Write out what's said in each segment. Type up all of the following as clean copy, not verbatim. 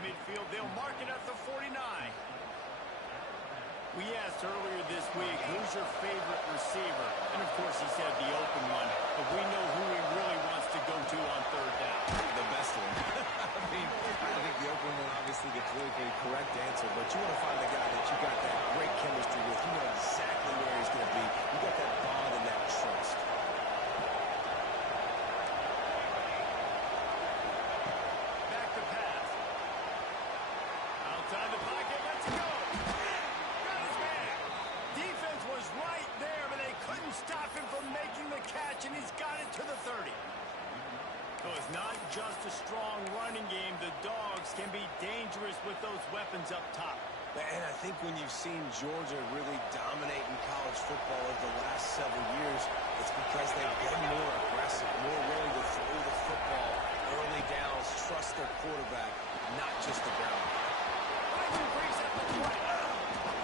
midfield. They'll mark it at the 49. We asked earlier this week, who's your favorite receiver? And, of course, he said the open one. But we know who he really wants to go to on third down. The best one. I think the open one, obviously, the politically correct answer. But you want to find the guy that you got that great chemistry with. You know exactly where he's going to be. You got that bond and that trust. Back to pass. Outside the pocket, let's go. Got his man. Defense was right there, but they couldn't stop him from making the catch, and he's got it to the 30. So it's not just a strong running game. The Dogs can be dangerous with those weapons up top. And I think when you've seen Georgia really dominate in college football over the last several years, it's because they've been more aggressive, more willing to throw the football early downs, trust their quarterback, not just the ground.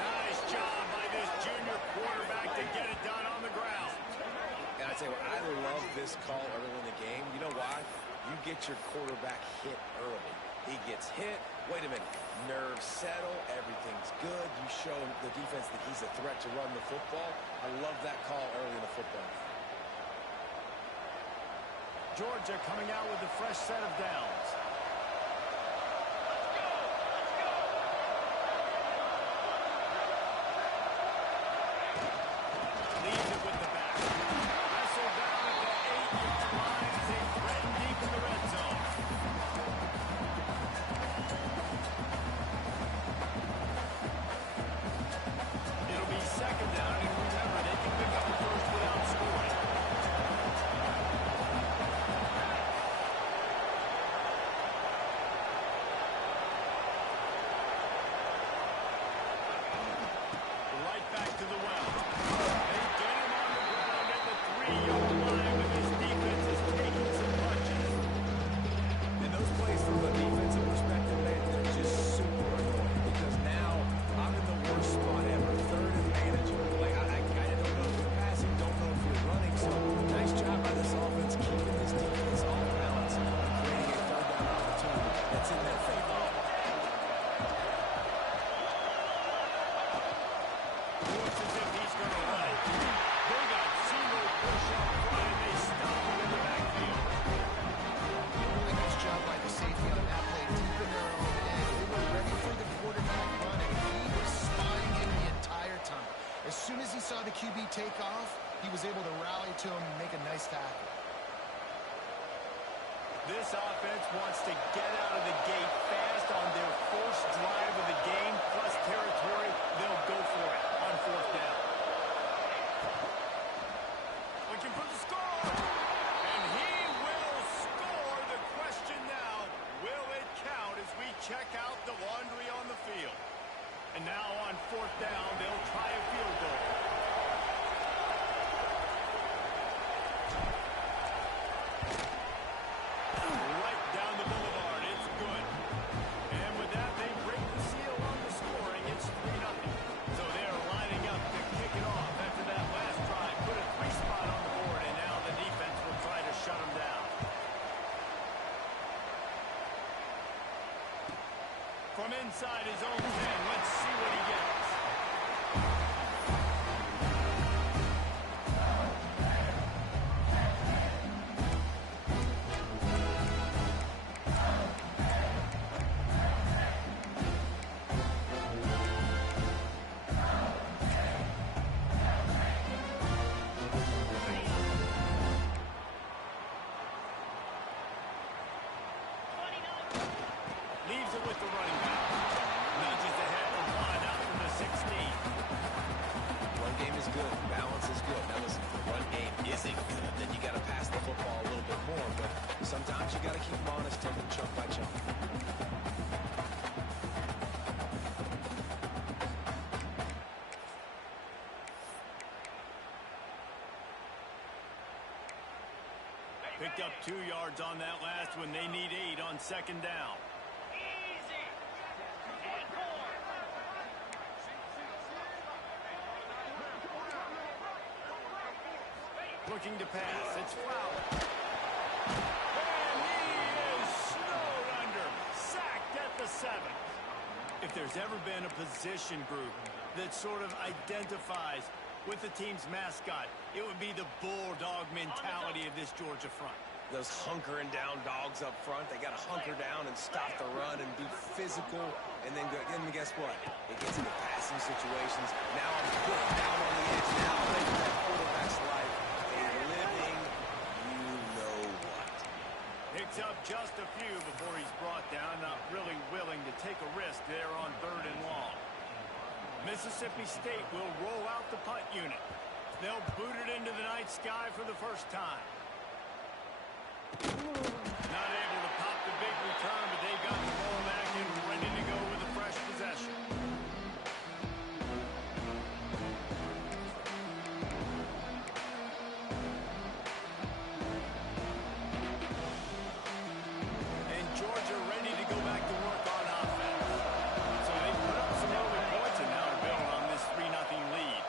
Nice job by this junior quarterback to get it done on the ground. And I tell you what, I love this call early in the game. You know why? You get your quarterback hit early. He gets hit. Wait a minute. Nerves settle. Everything's good. You show the defense that he's a threat to run the football. I love that call early in the football game. Georgia coming out with a fresh set of downs. Leaves it with the back. Wrestled down at the 8-yard line as they threaten deep in the red zone. It'll be second down, and remember, they can pick up the first without scoring. QB take off, he was able to rally to him and make a nice tackle. This offense wants to get out of the gate fast on their first drive of the game, plus territory. They'll go for it on fourth down. Looking for the score. And he will score. The question now, will it count as we check out the laundry on the field? And now on fourth down, they'll try a field goal. Right down the boulevard. It's good. And with that, they break the seal on the scoring. It's 3-0. So they're lining up to kick it off after that last drive. Put a 3-spot on the board, and now the defense will try to shut them down. From inside his own 10, let's see what he gets. Leaves it with the running back. Nudges ahead from one out from the 16. Run game is good. Balance is good. Now listen, if the run game isn't good, then you got to pass the football a little bit more. But sometimes you got to keep them honest, take them chunk by chunk. Picked up 2 yards on that last one. They need 8 on second down. Looking to pass. It's Fowler. And he is snowed under. Sacked at the 7. If there's ever been a position group that sort of identifies with the team's mascot, it would be the bulldog mentality of this Georgia front. Those hunkering down dogs up front, they got to hunker down and stop the run and be physical. And then guess what? It gets into passing situations. Now I'm put down on the edge. Now making that quarterback's life a living you-know-what. Picks up just a few before he's brought down. Not really willing to take a risk there on 3rd and long. Mississippi State will roll out the punt unit. They'll boot it into the night sky for the first time. Not able to pop the big return, but they've got the ball back and ready to go with a fresh possession. And Georgia ready to go back to work on offense. So they put up some early points and now to build on this 3-0 lead.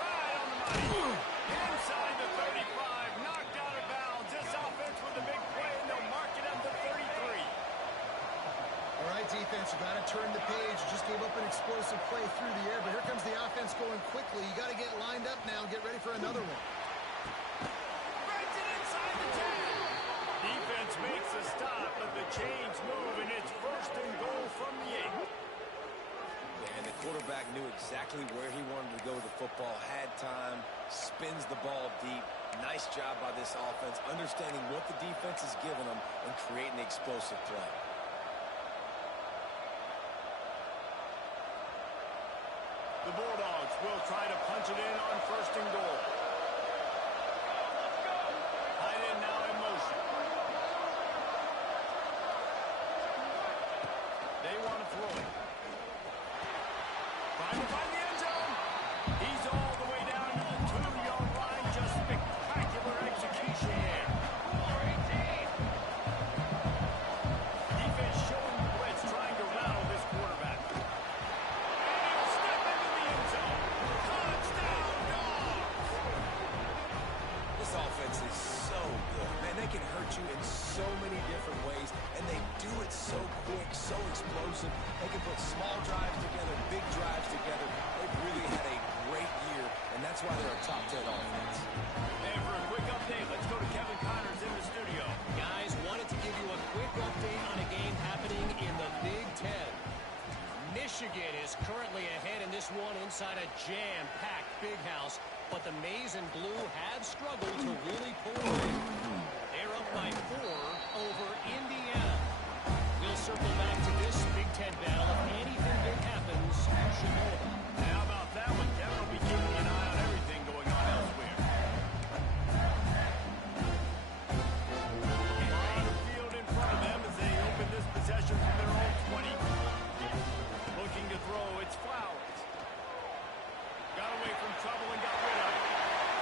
Right on the money. Inside the 35, knocked out of bounds. This offense with a big play, and they'll mark it at the 33. All right, defense, you got to turn the page. You just gave up an explosive play through the air, but here comes the offense going quickly. You got to get lined up now and get ready for another one. Breaks it inside the 10. Defense makes a stop, but the chains move, and it's 1st and goal from the 8. And the quarterback knew exactly where he wanted to go with the football, had time, spins the ball deep. Nice job by this offense, understanding what the defense is giving them and creating the explosive play. The Bulldogs will try to punch it in on 1st and goal. Tight end now in motion. They want to throw it. Trying to find the end zone. He's all the way down to the 2-yard line. Just spectacular execution here. Defense showing the blitz, trying to rattle this quarterback. And he'll step into the end zone. Touchdown, Dogs! This offense is so good. Man, they can hurt you in so many different ways, and they do it so quick, so explosive. They can put small drives together, big drives together. They've really had a great year, and that's why they're a top 10 offense. And for a quick update, let's go to Kevin Connors in the studio. Guys, wanted to give you a quick update on a game happening in the Big Ten. Michigan is currently ahead in this one in inside a jam-packed big house, but the Maize and Blue have struggled to really pull away. They're up by 4 over Indiana. We'll circle back to this Big Ten battle if anything big happens. You should know about it. How about that one? Kevin will be keeping an eye on everything going on elsewhere. On the field in front of them as they open this possession from their own 20. Looking to throw, it's Flowers. Got away from trouble and got rid of it.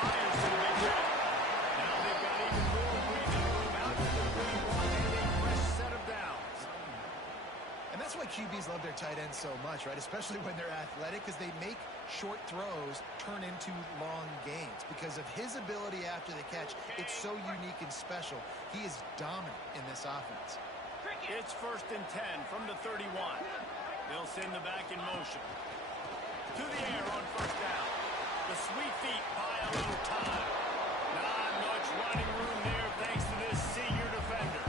Fires to the big hit. Now they've got even more breathing room out to the green one and a fresh set of downs. And that's why QBs love their tight ends so much, right? Especially when they're athletic, because they make short throws turn into long gains. Because of his ability after the catch, it's so unique and special. He is dominant in this offense. It's 1st and 10 from the 31. They'll send the back in motion. To the air on 1st down. The sweet feet buy a little time. Not much running room there thanks to this senior defender.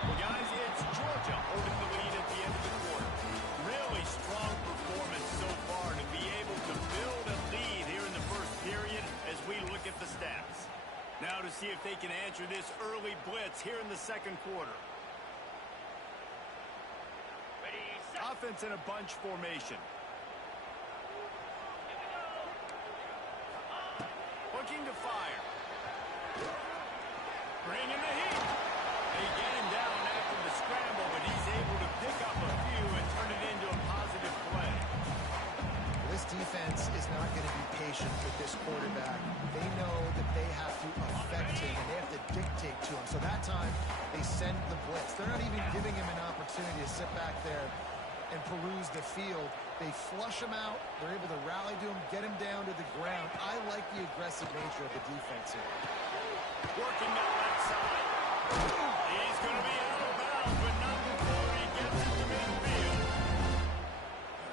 Well, guys, it's Georgia holding the lead at the end of the quarter. Really strong performance so far to be able to build a lead here in the first period as we look at the stats. Now to see if they can answer this early blitz here in the second quarter. Offense in a bunch formation. Looking to fire. Bringing the heat. They get him down after the scramble, but he's able to pick up a few and turn it into a positive play. This defense is not going to be patient with this quarterback. They know that they have to affect him, and they have to dictate to him. So that time, they send the blitz. They're not even giving him an opportunity to sit back there and peruse the field. They flush him out. They're able to rally to him, get him down to the ground. I like the aggressive nature of the defense here. Working that left side. He's going to be out of bounds, but not before he gets it to midfield.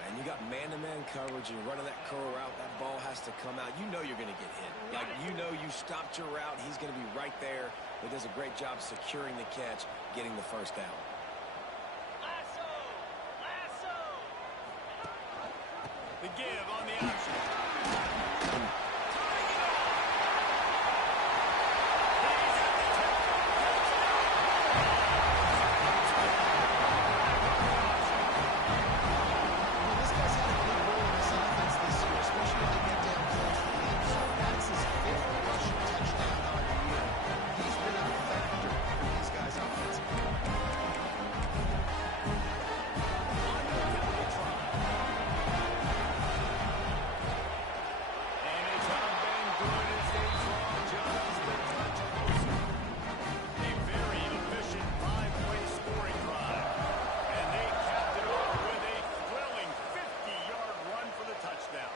And you got man-to-man coverage, and you're running that curl route, that ball has to come out. You know you're going to get hit. Like, you know you stopped your route. He's going to be right there. He does a great job securing the catch, getting the first down. The give on the option. This guy's had a big role in this offense this year, especially when they get down close to the end zone. That's his 5th rushing touchdown on the year. He's been a factor for these guys offensively. And it's not been good as they draw just a touch closer. A very efficient 5-play scoring drive. And they capped it off with a thrilling 50-yard run for the touchdown.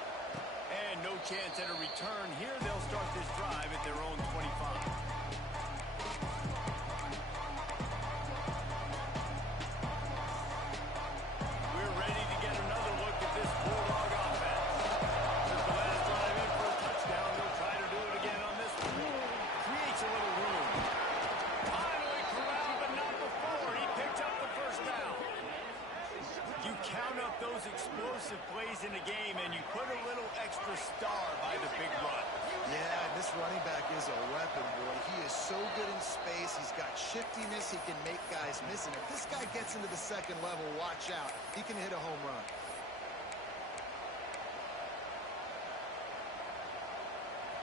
And no chance at a return here. They'll start this drive at their own 25. We're ready to get another look at this Bulldog offense. Took the last drive in for a touchdown. They'll try to do it again on this one. Creates a little room. Finally corralled, but not before. He picked up the first down. You count up those explosive plays in the game, and you put a little extra star by the big run. Yeah, this running back is a weapon, boy. He is so good in space. He's got shiftiness. He can make guys miss. And if this guy gets into the second level, watch out. He can hit a home run.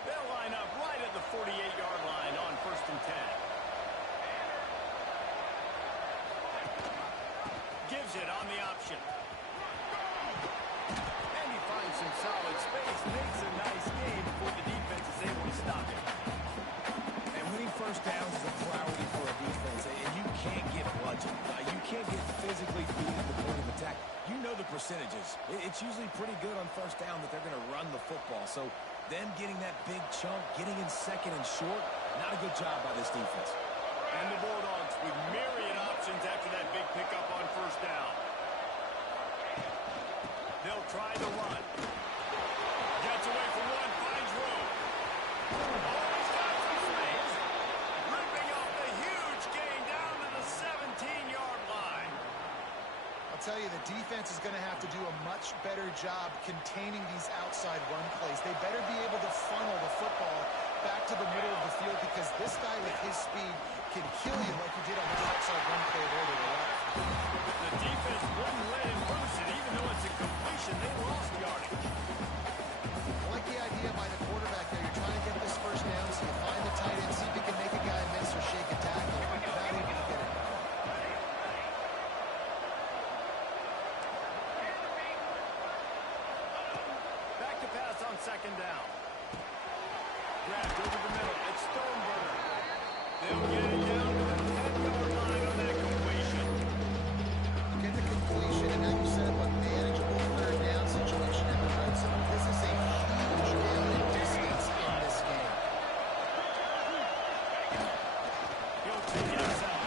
They'll line up right at the 48-yard line on 1st and 10. Gives it on the option. And he finds some solid space. Makes a nice game before the defense is able to stop it. And winning first downs is a priority for a defense, and you can't get bludgeoned. You can't get physically beat at the point of attack. You know the percentages. It's usually pretty good on first down that they're going to run the football. So them getting that big chunk, getting in second and short, not a good job by this defense. And the Bulldogs with myriad options after that big pickup on first down. They'll try the run. He's got some space. Ripping off the huge gain down to the 17-yard line. I'll tell you, the defense is going to have to do a much better job containing these outside run plays. They better be able to funnel the football back to the middle of the field because this guy with his speed can kill you like he did on the outside run play there to the left. The defense wouldn't let him loose it, even though it's a completion. They lost yardage. I like the idea by the quarterback there. You're trying to get this first down, so you find the tight end, see if you can make a guy miss or shake a tackle. You're not able to get it. Back to pass on second down. Grabbed over the middle. It's Stoneberg. They'll get it down to the 10-yard line on that completion. Get the completion, and now you set up a manageable third down situation in the red zone. This is a huge down in distance in this game. He'll take it himself.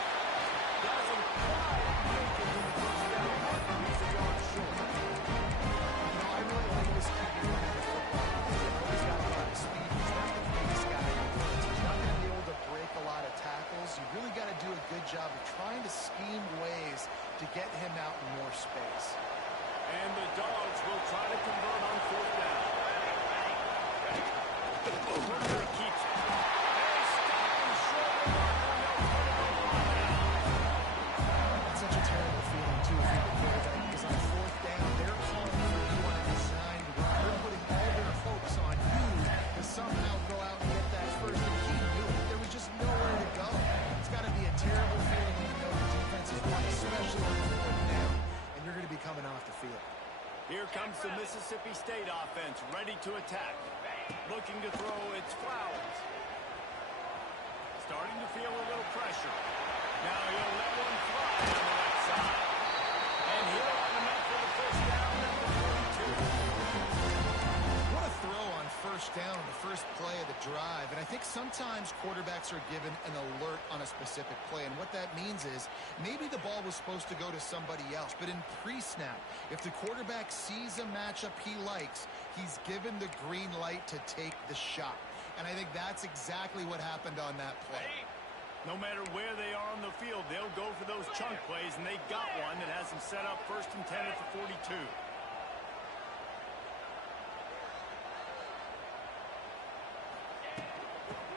Doesn't quite make it to the first down marker. He's a yard short. You know, I really like this QB running the football. He's got a lot of speed. He's not the biggest guy in the world. He's not going to be able to break a lot of tackles. You really got to do a good job of trying to scheme ways to get him out in more space. And the Dogs will try to convert on fourth down. Quarterback keeps it. They stop him short of the marker, and they'll put it on one out. That's such a terrible feeling, too, if you're the quarterback, because on fourth down, they're calling for you on a designed run. They're putting all their hopes on you to somehow go out and get that first. And he knew it. There was just nowhere to go. It's got to be a terrible feeling when you know the defense is won, especially on the fourth down, and you're going to be coming off the field. Here comes the Mississippi State offense, ready to attack. Looking to throw, it's Flowers. Starting to feel a little pressure. Now he'll let one fly on the left side. And he'll have enough for the first down at the 42. What a throw on first down on the first play of the drive. And I think sometimes quarterbacks are given an alert on a specific play. And what that means is maybe the ball was supposed to go to somebody else. But in pre-snap, if the quarterback sees a matchup he likes, he's given the green light to take the shot. And I think that's exactly what happened on that play. No matter where they are on the field, they'll go for those chunk plays, and they got one that has them set up 1st and 10 at the 42.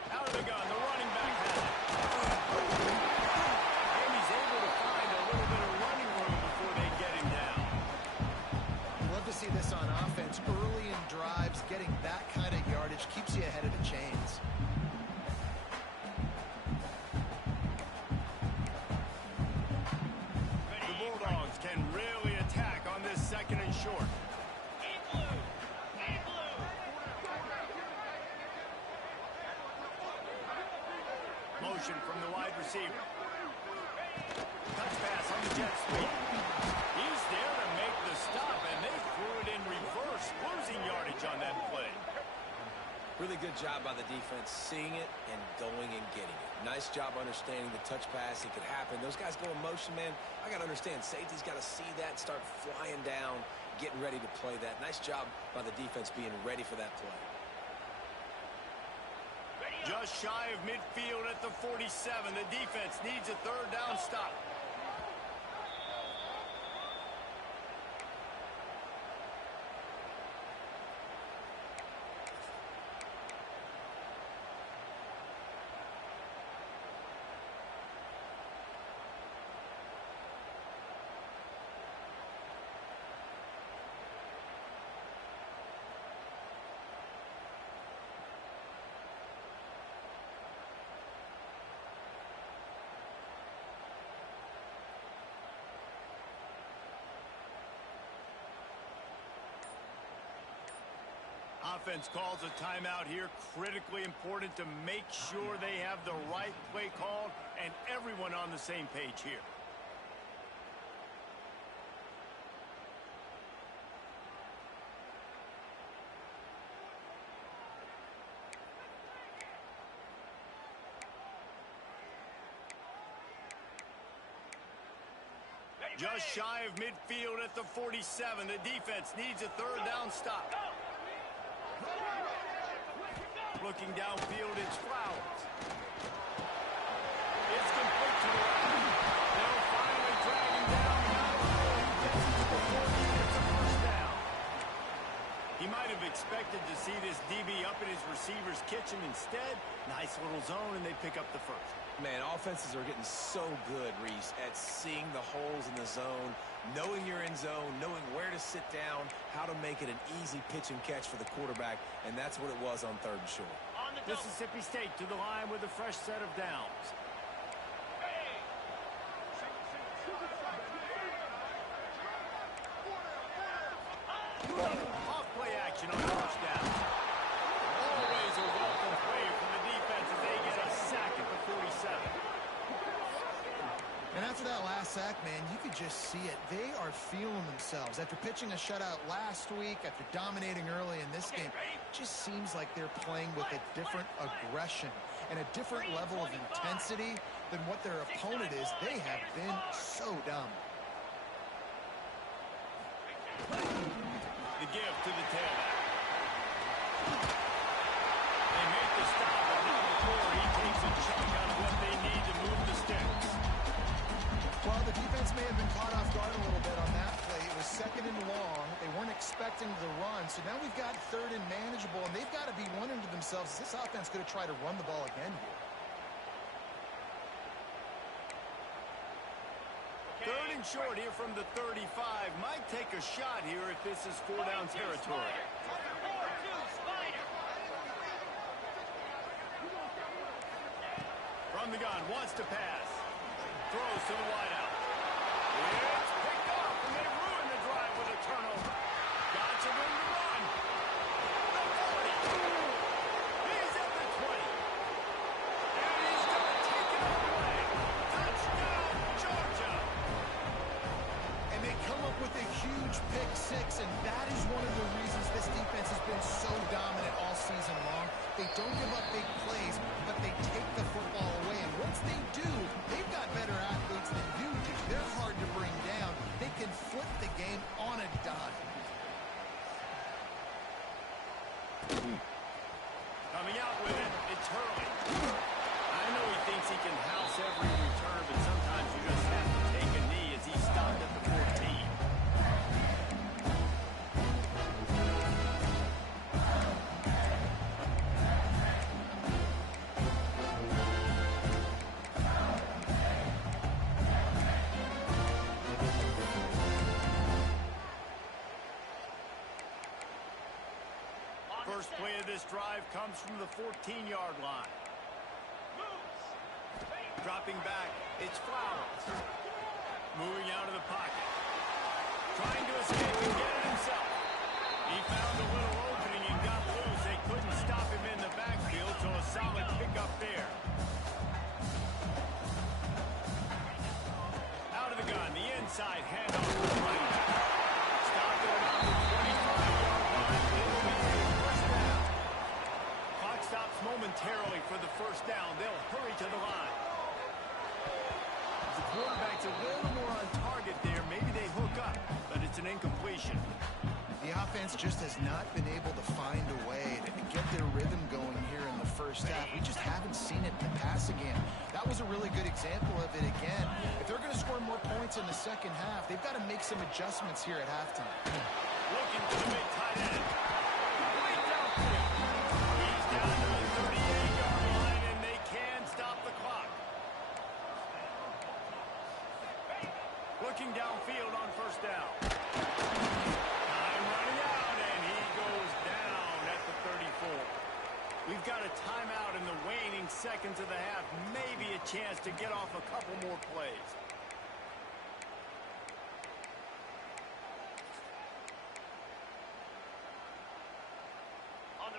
Out of the gun, the running back has it. And he's able to find a little bit of running room before they get him down. Love to see this on offense. Early in drives, getting that kind of yardage keeps you ahead of the chains. The Bulldogs can really attack on this 2nd and short. Motion from the wide receiver. Touch pass on the jet sweep. He's there to make the stop, and they threw it in reverse, losing yardage on that play. Really good job by the defense, seeing it and going and getting it. Nice job understanding the touch pass. It could happen. Those guys go in motion, man. I got to understand. Safety's got to see that, start flying down, getting ready to play that. Nice job by the defense being ready for that play. Just shy of midfield at the 47. The defense needs a 3rd down stop. Offense calls a timeout here. Critically important to make sure they have the right play called and everyone on the same page here. Just shy of midfield at the 47. The defense needs a 3rd down stop. looking downfield, it's Flowers. It's complete to the right. They'll finally drag him down. Not before he gets it to the 40, and it's a first down. He might have expected to see this DB up in his receiver's kitchen. Instead, nice little zone, and they pick up the first. Man, offenses are getting so good, Reese, at seeing the holes in the zone, knowing you're in zone, knowing where to sit down, how to make it an easy pitch and catch for the quarterback, and that's what it was on 3rd and short. Mississippi State to the line with a fresh set of downs. Off play action on first down. Always a welcome play from the defense as they get a sack at the 47. And after that last sack, man, you could just see it. They are feeling themselves. After pitching a shutout last week, after dominating early in this game, it just seems like they're playing with a different aggression and a different level of intensity than what their opponent is. They have been so dumb. The give to the tailback. They make the stop, but not before he takes a chunk out of what they need to move the sticks. Well, the defense may have been caught off guard a little bit on that play. It was 2nd and long. They weren't expecting the run. So now we've got 3rd and manageable, and they've got to be wondering to themselves, is this offense going to try to run the ball again here? 3rd and short here from the 35. Might take a shot here if this is 4-down territory. From the gun, wants to pass. Throws to the wideout. It's picked off, and they ruin the drive with a turnover. Got some room to run. The 40. He's at the 20. And he's going to take it all the way. Touchdown, Georgia. And they come up with a huge pick six, and that is one of the reasons this defense has been so dominant all season long. They don't give up big plays, but they take the football away. And once they do, they've got better athletes than you do. They're hard to bring down. They can flip the game on a dime. Coming out with it, it's Hurley. I know he thinks he can house every return, but sometimes you just have to take a knee as he stopped at the 14. First play of this drive comes from the 14-yard line. Dropping back, it's Flowers. Moving out of the pocket. Trying to escape and get it himself. He found a little opening and got loose. They couldn't stop him in the backfield, so a solid pickup there. Out of the gun, the inside handoff to the running back. Stopped at about the 25-yard line. It'll be a first down. Clock stops momentarily for the first down. They'll hurry to the line. The quarterback's a little more on target there. Maybe they hook up, but it's an incompletion. The offense just has not been able to find a way to get their rhythm going here in the first half. We just haven't seen it in the passing game. That was a really good example of it again. If they're going to score more points in the second half, they've got to make some adjustments here at halftime. Looking to the mid-tight end. Complete downfield. He's down to the 38-yard line, and they can stop the clock. Looking downfield on first down. Time running out, and he goes down at the 34. We've got a timeout in the waning seconds of the half. Maybe a chance to get off a couple more plays.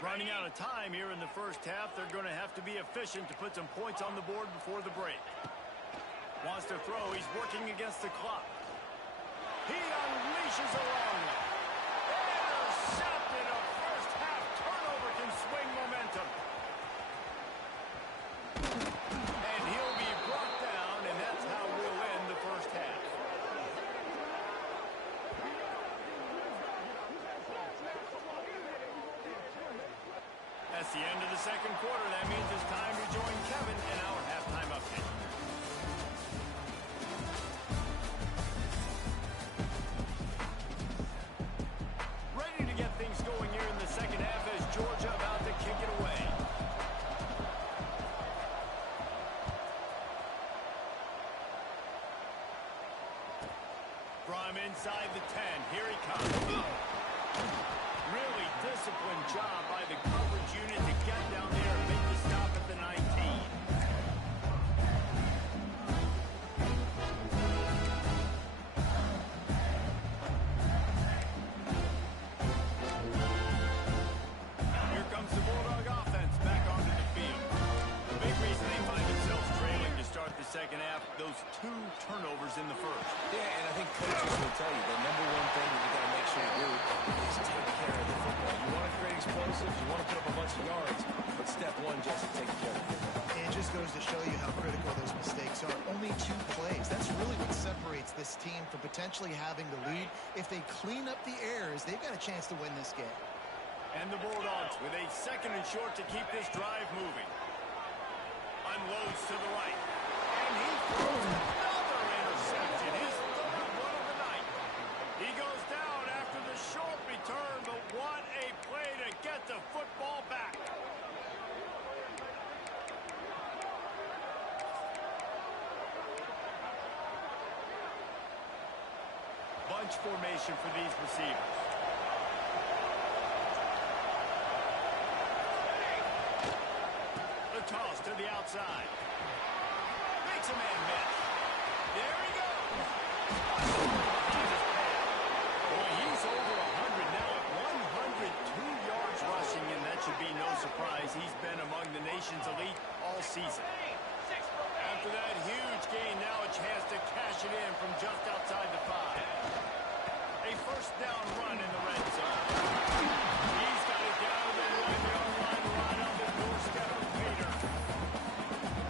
Running out of time here in the first half. They're going to have to be efficient to put some points on the board before the break. Wants to throw. He's working against the clock. He unleashes a long one. Intercepted. A first half turnover can swing momentum. And he'll be brought down, and that's how we'll end the first half. That's the end of the second inside the 10. Here he comes. Really disciplined job by the coverage unit to get down there and make the stop at the 19. Here comes the Bulldog offense back onto the field. The big reason they find themselves trailing to start the second half, those 2 turnovers in the first. Yeah, and I think coaches will tell you the number one thing that you got to make sure you do is take care of the football. You want to create explosives, you want to put up a bunch of yards, but step one, just take care of the football. It just goes to show you how critical those mistakes are. Only 2 plays. That's really what separates this team from potentially having the lead. If they clean up the errors, they've got a chance to win this game. And the Bulldogs with a 2nd and short to keep this drive moving. Unloads to the right. And he throws another interception. His 3rd one of the night. He goes down after the short return, but what a play to get the football back. Bunch formation for these receivers. The toss to the outside. Makes a man miss. There he goes. Boy, he's over 100 now at 102 yards rushing, and that should be no surprise. He's been among the nation's elite all season. After that huge gain, now a chance to cash it in from just outside the 5. A 1st down run in the red zone. He's got it down to the 1-yard line right on the doorstep of Pater.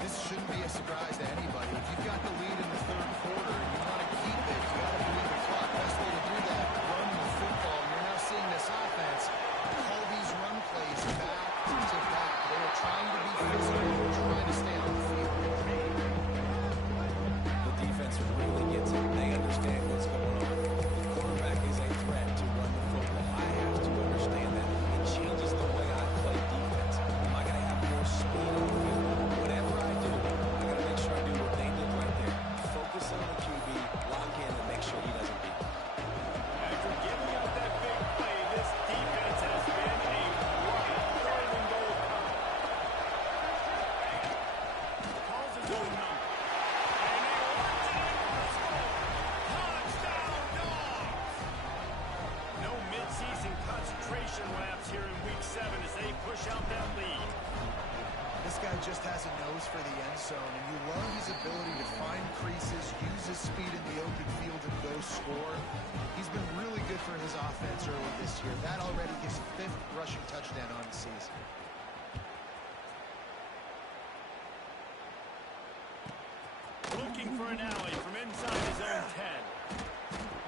This shouldn't be a surprise to anybody. If you've got the lead in the 3rd quarter and you want to keep it, you got to beat the clock. Best way to do that, run the football. And you're now seeing this offense call these run plays back to back. They were trying to be physical. They were trying to stay on the field. The defense really gets it. They understand what's going on. The quarterback is a threat to run the football. I have to understand that. It changes the way I play defense. I got to have more speed on the field. Whatever I do, I got to make sure I do what they did right there. Focus on the QB, lock in, and make sure he doesn't beat me. After giving up that big play, this defense has been a right 3rd and goal cover. Calls his own number. And they worked it in for the score. Touchdown, Dogs! No midseason concentration laps here in Week 7 as they push out that lead. This guy just has a nose for the end zone, and you love his ability to find creases, use his speed in the open field, and go score. He's been really good for his offense early this year. That already his 5th rushing touchdown on the season. Looking for an alley from inside his own 10.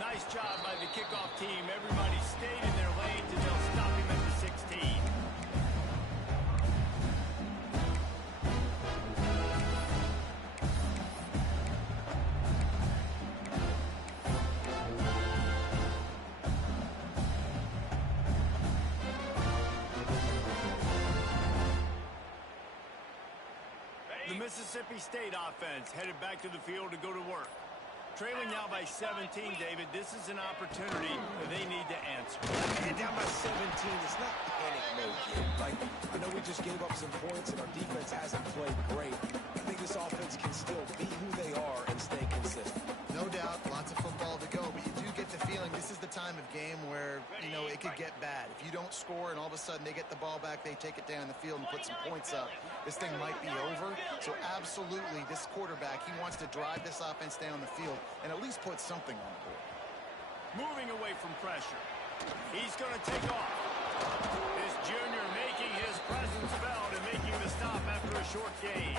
Nice job by the kickoff team. Everybody stayed in their lanes and they'll stop him at the 16. The Mississippi State offense headed back to the field to go to work. Trailing now by 17, David. This is an opportunity that they need to answer. And down by 17, it's not panic mode yet. Like, I know we just gave up some points and our defense hasn't played great. I think this offense can still be who they are and stay consistent. No doubt, lots of football to go, but you do get the feeling this is the time of game where, you know, it could get bad. If you don't score and all of a sudden they get the ball back, they take it down the field and put some points up, this thing might be over. So absolutely, this quarterback, he wants to drive this offense down the field and at least put something on the board. Moving away from pressure. He's going to take off. This junior making his presence felt and making the stop after a short gain.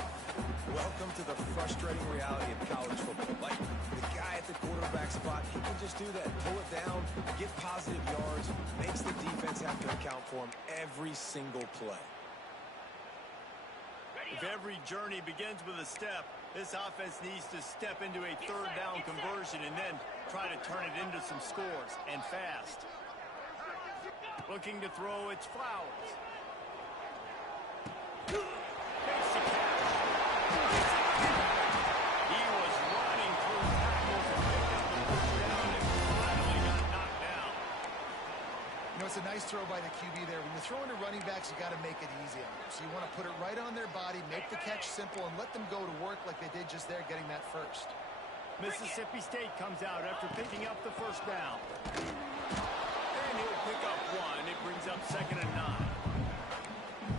Welcome to the frustrating reality of college football. Like, the guy at the quarterback spot, he can just do that. Pull it down, get positive yards, makes the defense have to account for him every single play. If every journey begins with a step, this offense needs to step into a 3rd down conversion and then try to turn it into some scores, and fast. Looking to throw, it's Flowers. Makes the catch. He was running through tackles and picked up the 1st down and throw by the QB there. When you're throwing to running backs, you got to make it easy on them. So you want to put it right on their body, make the catch simple, and let them go to work like they did just there, getting that first. Mississippi State comes out after picking up the first down. And he'll pick up one. It brings up 2nd and 9.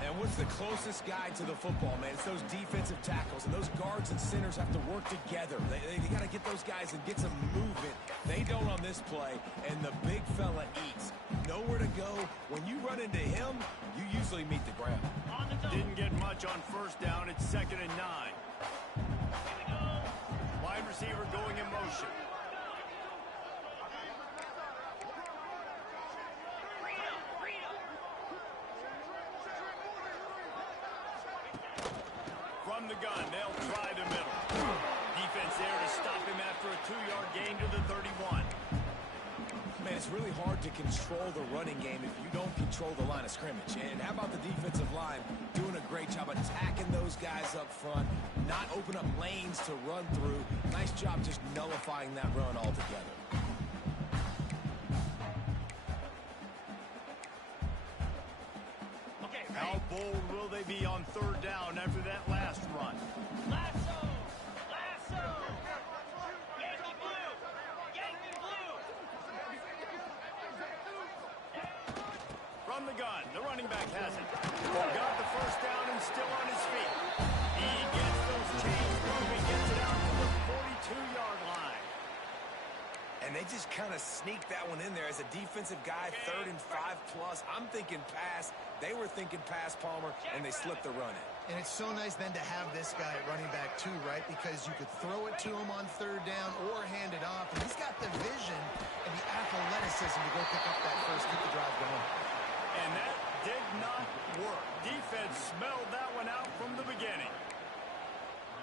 And what's the closest guy to the football, man? It's those defensive tackles, and those guards and centers have to work together. They got to get those guys and get some movement. They don't on this play, and the big fella eats. Nowhere to go. When you run into him, you usually meet the ground. Didn't get much on first down. It's 2nd and 9. Wide receiver going in motion. From the gun, they'll try the middle. Defense there to stop him after a 2-yard gain to the 31. Man, it's really hard to control the running game if you don't control the line of scrimmage. And how about the defensive line doing a great job attacking those guys up front, not open up lanes to run through. Nice job just nullifying that run altogether. How bold will they be on 3rd down after that last run? Lasso! Lasso! Yankee blue! Yankee blue! From the gun, the running back has it. Got the first down and still on his feet. He gets those chains moving, gets it out to the 42-yard line. And they just kind of sneaked that one in there as a defensive guy, 3rd and 5+. I'm thinking pass. They were thinking pass, Palmer, and they slipped the run in. And it's so nice then to have this guy at running back too, right? Because you could throw it to him on 3rd down or hand it off. And he's got the vision and the athleticism to go pick up that first, keep the drive going. And that did not work. Defense smelled that one out from the beginning.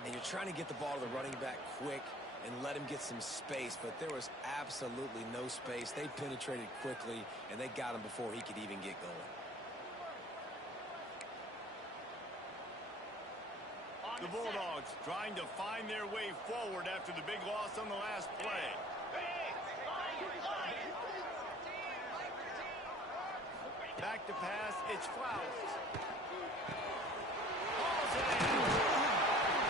And you're trying to get the ball to the running back quick and let him get some space, but there was absolutely no space. They penetrated quickly, and they got him before he could even get going. The Bulldogs trying to find their way forward after the big loss on the last play. Back to pass, it's Flowers. Hauls it in.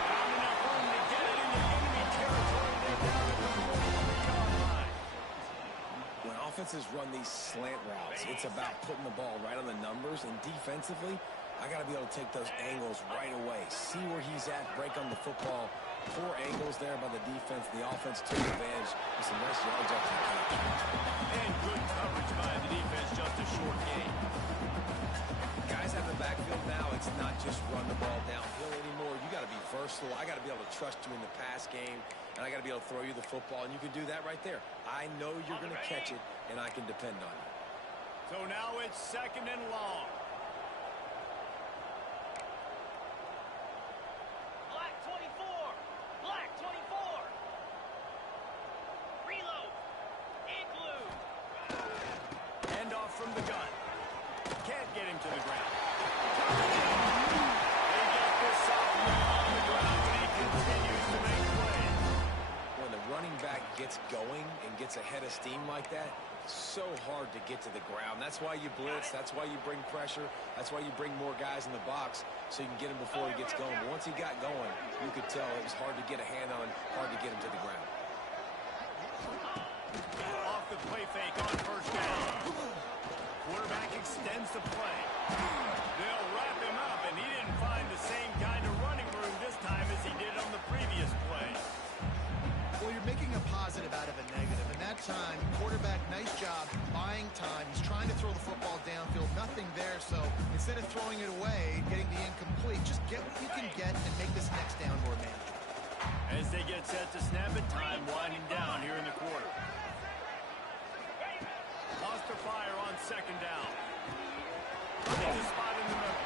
Found enough room to get it into enemy territory. They're down at the 43-yard line. When offenses run these slant routes, it's about putting the ball right on the numbers, and defensively, I got to be able to take those angles right away. See where he's at, break on the football. Poor angles there by the defense. The offense took advantage with some nice yards after the catch. And good coverage by the defense, just a short gain. Guys have the backfield now. It's not just run the ball downhill anymore. You got to be versatile. I got to be able to trust you in the pass game, and I got to be able to throw you the football, and you can do that right there. I know you're going to catch it, and I can depend on you. So now it's 2nd and long. Black 24! Black 24! Reload! Igloo! Hand off from the gun. Can't get him to the ground. They get this sophomore on the ground, but he continues to make plays. When the running back gets going and gets ahead of steam like that, so hard to get to the ground. That's why you blitz. That's why you bring pressure. That's why you bring more guys in the box so you can get him before he gets going. But once he got going, you could tell it was hard to get a hand on him, hard to get him to the ground. Off the play fake on first down. Quarterback extends the play. They'll wrap him up, and he didn't find the same kind of running room this time as he did on the previous play. Well, you're making a positive out of a negative. And that time, quarterback, nice job buying time. He's trying to throw the football downfield. Nothing there. So instead of throwing it away, getting the incomplete, just get what you can get and make this next down more manageable. As they get set to snap it, time winding down here in the quarter. Lost to fire on 2nd down. Finds a spot in the middle.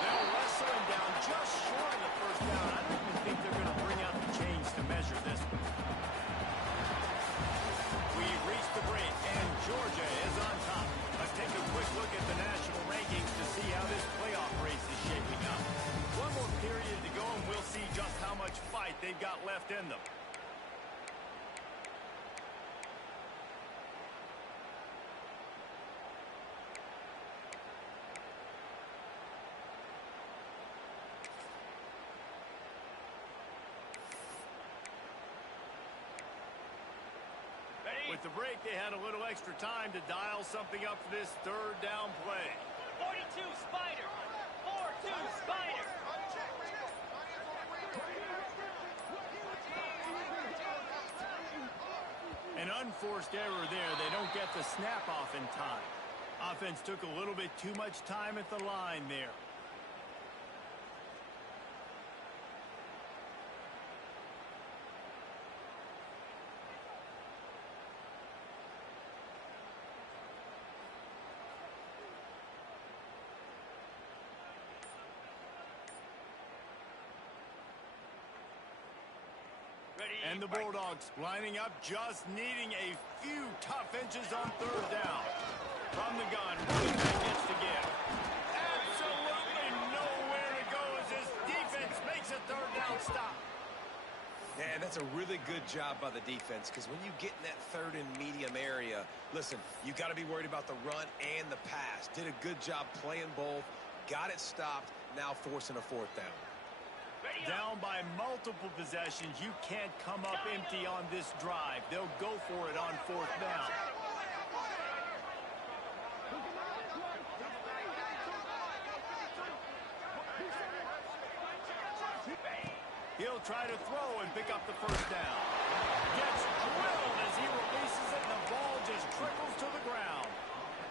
They'll wrestle him down just short of the first down. I don't even think they're going to bring out the chains to measure this one. We've reached the break, and Georgia is on top. Let's take a quick look at the national rankings to see how this playoff race is shaping up. One more period to go, and we'll see just how much fight they've got left in them. with the break, they had a little extra time to dial something up for this third down play. 42 Spider. 4-2 Spider. An unforced error there. They don't get the snap off in time. Offense took a little bit too much time at the line there. And the Bulldogs lining up, just needing a few tough inches on third down. From the gun, running back gets to give. Absolutely nowhere to go as this defense makes a third down stop. Man, that's a really good job by the defense, because when you get in that third and medium area, listen, you got to be worried about the run and the pass. Did a good job playing both, got it stopped, now forcing a fourth down. Down by multiple possessions, you can't come up empty on this drive. They'll go for it on fourth down. He'll try to throw and pick up the first down. Gets drilled as he releases it, and the ball just trickles to the ground.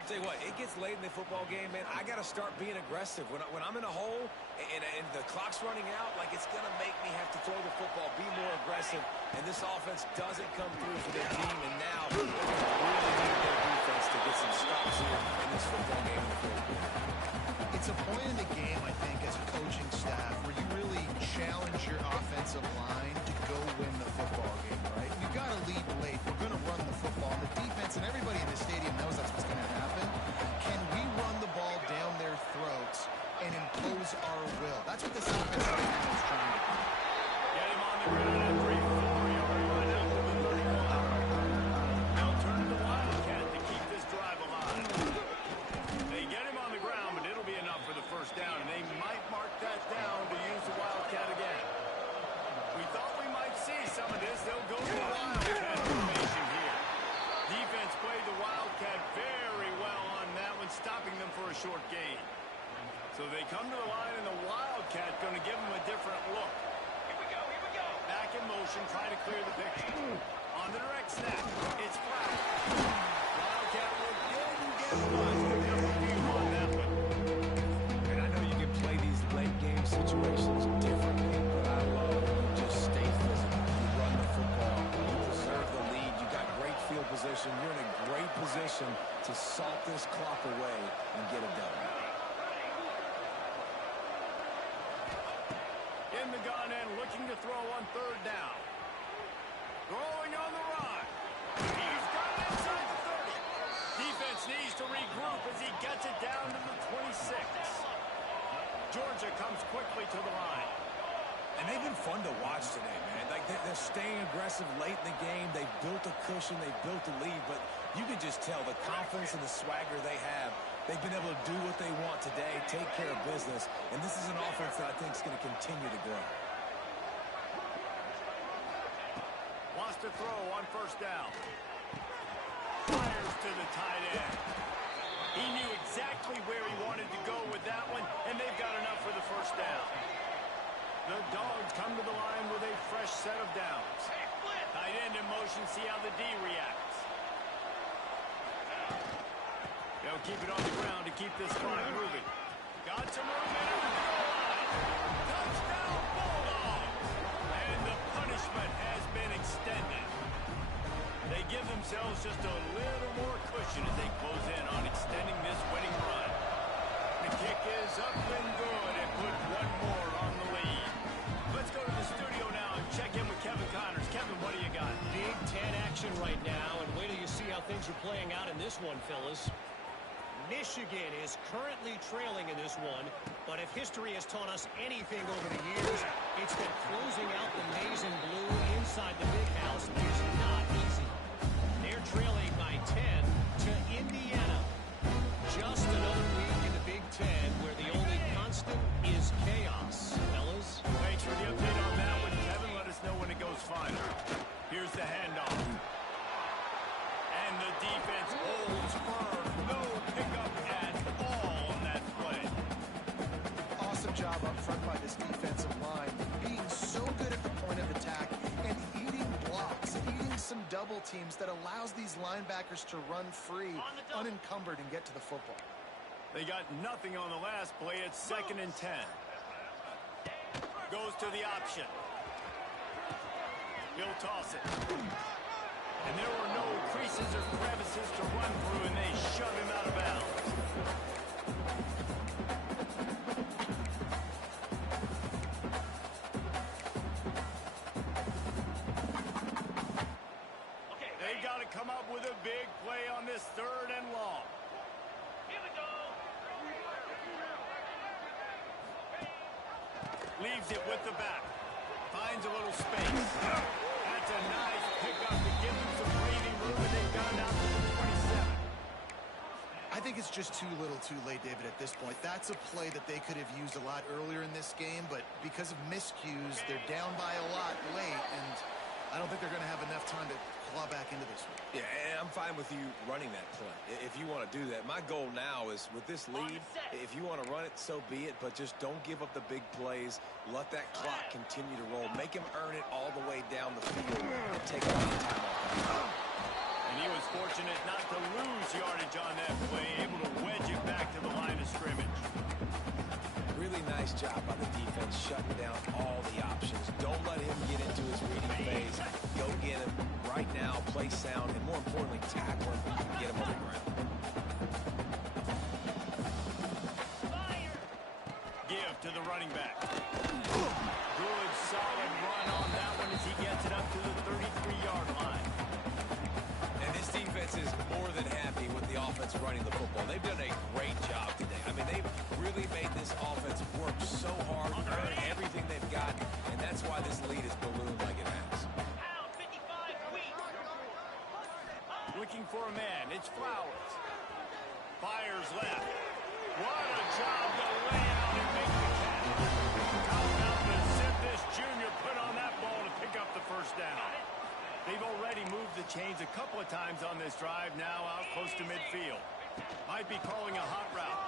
Tell you what, it gets late in the football game, man. I got to start being aggressive. When I'm in a hole and the clock's running out, like, it's going to make me have to throw the football, be more aggressive. And this offense doesn't come through for their team. And now they're going to really need their defense to get some stops here in this football game in the fourth quarter. It's a point in the game, I think, as a coaching staff, where you really challenge your offensive line to go win the football game, right? You got to lead late. We're going to run the football. And the defense and everybody in the stadium knows that's what's going to happen. Can we run the ball down their throats and impose our will? That's what this defense right now is trying to do. Get him on the ground at 3-4-yard run out to the 31. They'll turn to the Wildcat to keep this drive alive. They get him on the ground, but it'll be enough for the first down, and they might mark that down to use the Wildcat again. We thought we might see some of this. They'll go to the Wildcat formation here. Defense played the Wildcat very well on that one, stopping them for a short gain. So they come to the line, and the Wildcat going to give them a different look. Here we go, here we go. Back in motion, trying to clear the picture. On the direct snap, it's flat. Wildcat didn't get much. They'll review on that one. And I know you can play these late game situations differently, but I love when you just stay physical. You run the football, you preserve the lead, you got great field position, you're in a great position to salt this clock away and get it done. In the gun and looking to throw on third down. Throwing on the run. He's got it inside the 30. Defense needs to regroup as he gets it down to the 26. Georgia comes quickly to the line. And they've been fun to watch today, man. Like, they're staying aggressive late in the game. They've built a cushion. They've built a lead. But you can just tell the confidence and the swagger they have. They've been able to do what they want today, take care of business. And this is an offense that I think is going to continue to grow. Wants to throw on first down. Fires to the tight end. He knew exactly where he wanted to go with that one, and they've got enough for the first down. The Dogs come to the line with a fresh set of downs. Tight end in motion, see how the D reacts. They'll keep it on the ground to keep this clock moving. Got some room in it with the goal line. Touchdown Bulldogs! And the punishment has been extended. They give themselves just a little more cushion as they close in on extending this winning run. The kick is up and good and put one more on the lead. Let's go to the studio now and check in with Kevin Connors. Kevin, what do you got? Big Ten action right now, and wait till you see how things are playing out in this one, fellas. Michigan is currently trailing in this one, but if history has taught us anything over the years, it's that closing out the maize and blue inside the big house is not easy. They're trailing by 10 to Indiana. Just another week in the Big Ten where the only constant is chaos. Fellas? Thanks for the update on that one, Kevin. Let us know when it goes final. Here's the handoff. teams that allows these linebackers to run free, unencumbered, and get to the football. They got nothing on the last play. It's 2nd and 10. Goes to the option. He'll toss it. And there were no creases or crevices to run through, and they shove him out of bounds. They got to come up with a big play on this 3rd and long. Here we go. Leaves it with the back. Finds a little space. That's a nice pickup to give them some breathing room, and they've got it out to the 27. I think it's just too little too late, David, at this point. That's a play that they could have used a lot earlier in this game, but because of miscues, they're down by a lot late, and I don't think they're going to have enough time to claw back into this one. Yeah, and I'm fine with you running that play if you want to do that. My goal now is with this lead, if you want to run it, so be it, but just don't give up the big plays. Let that clock continue to roll. Make him earn it all the way down the field and take a lot of time off. And he was fortunate not to lose yardage on that play, able to wedge it back to the line of scrimmage. Really nice job by the defense, shutting down all the options. Don't let him get into his reading phase. Go get him right now, play sound, and more importantly, tackle him and get him on the ground. Give to the running back. Good, solid run on that one as he gets it up to the 33-yard line. And this defense is more than happy with the offense running the football. They've done a great job today. I mean, they've really made this offense work so hard, earn everything they've got, and that's why this lead is ballooned like it has. Pound 55 weak. Looking for a man. It's Flowers. Fires left. What a job to lay out and make the catch. How about the zip this junior put on that ball to pick up the first down? They've already moved the chains a couple of times on this drive, now out close to midfield. Might be calling a hot route.